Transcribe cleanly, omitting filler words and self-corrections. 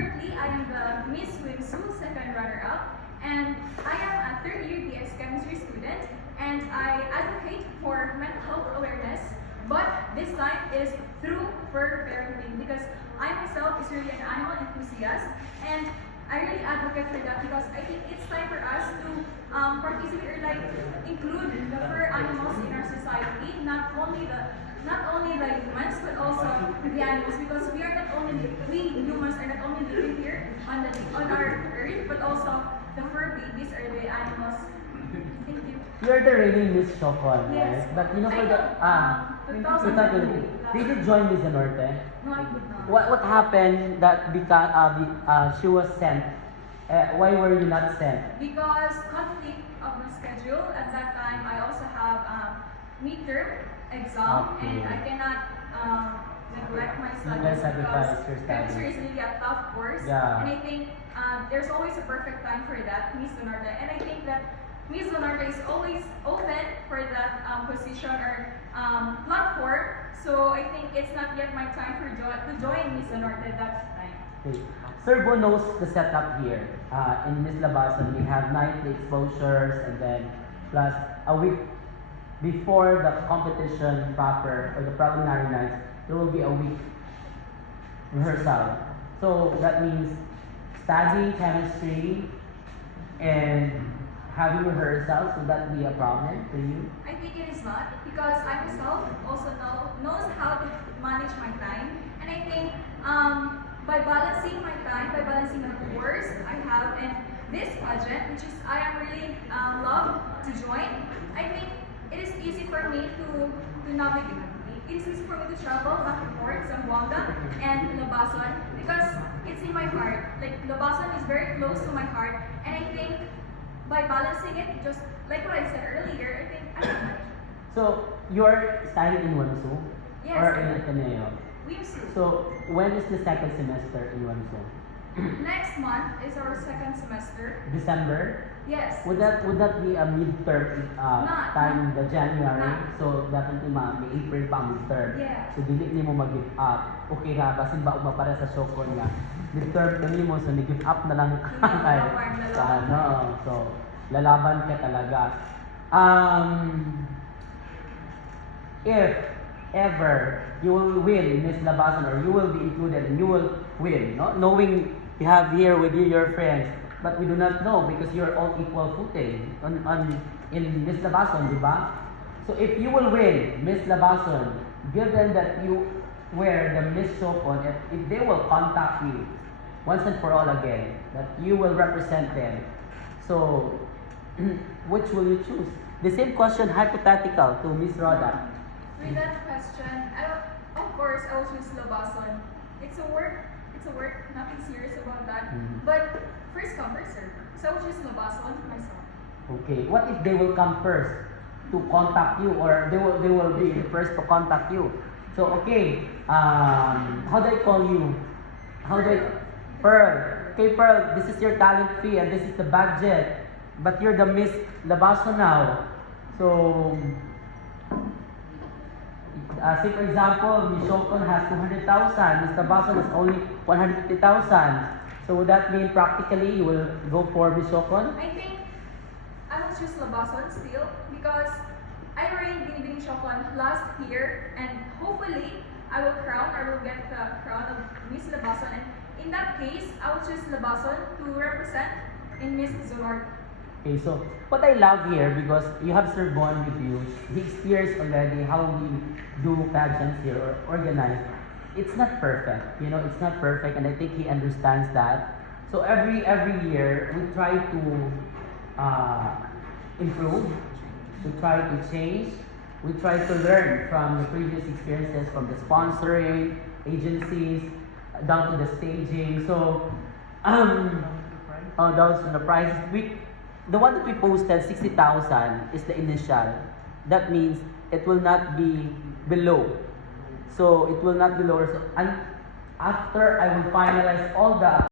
currently, I am the Miss Wimsu second runner-up, and I am a third-year DS chemistry student, and I advocate for mental health awareness, but this time is through fur parenting because I myself is really an animal enthusiast, and I really advocate for that because I think it's time for us to participate or like include the fur animals in our society, not only the humans but also the animals, because we humans are not only living here on our earth but also the fur babies are the animals. Thank you. You're the reigning Miss Chocon, Yes. right? But you know, for the 2020. did you join Miss Norte? No, I did not. What happened that because she was sent? Why were you not sent? Because conflict of my schedule at that time, I also have midterm exam, Okay. and I cannot neglect my You studies can sacrifice because your studies. chemistry is really a tough course. Yeah. And I think there's always a perfect time for that, Miss Leonardo. And I think that Miss Leonardo is always open for that position or platform. So I think it's not yet my time to join Miss Leonardo at that time. Okay. Sir Bo knows the setup here. In Miss Labasan, we have nightly exposures and then plus a week before the competition proper or the preliminary nights, there will be a week rehearsal. So that means studying chemistry and having rehearsals. Would that be a problem for you? I think it is not because I myself also knows how to manage my time, and I think by balancing my time, by balancing the course I have and this pageant, which is I am really love to join, I think it is easy for me to navigate. It is easy for me to travel back and forth Zamboanga and Labason because it's in my heart. Like Labason is very close to my heart, and I think by balancing it, just like what I said earlier, I think I can manage. So you're studying in Wamsu Yes, or I in am. Ateneo? Wimsu. So when is the second semester in Wamsu? Next month is our second semester. December? Yes. Would that be a midterm Not. time the January? Not. So definitely may April pa ang midterm. Yeah. So dili nimo mag-give up. Okay ra basin ba ugma para sa Chocon nga. Midterm kami mo so ni-give up na lang ka Hindi kay ako parang sa lalaban. ano. So lalaban ka talaga. If ever you will win Miss Labasan or you will be included and you will win, no? Knowing you have here with you your friends, but we do not know because you're all equal footing in Miss Labasan, di ba? So if you will win Miss Labasan, given that you wear the Miss Chocon, if they will contact you once and for all again, that you will represent them. So which will you choose? The same question hypothetical to Miss Rhoda. With that question, of course, I will choose Labason. It's a work, nothing serious about that. Mhm. But first come, first serve. So I will choose Labason myself. Okay, what if they will come first to contact you or they will be the first to contact you? So okay, how do I call you? How do I Pearl? Okay, Pearl, this is your talent fee and this is the budget. But you're the Miss Labaso now. So say for example, Miss Chocon has 200,000, Miss Labaso has only 150,000. So would that mean practically you will go for Miss Chocon? I think I will choose Labason still because I already been Chocon last year, and hopefully I will get the crown of Miss Labason, and in that case I will choose Labason to represent in Miss Zonord. Okay, so what I love here, because you have Sir Bon with you, he experienced already how we do pageants here or organize. It's not perfect, you know, it's not perfect, and I think he understands that. So every year we try to improve, we try to change, we try to learn from the previous experiences, from the sponsoring agencies down to the staging. So those the prizes the one that we posted 60,000 is the initial. That means it will not be below. So it will not be lower. So, and after I will finalize all the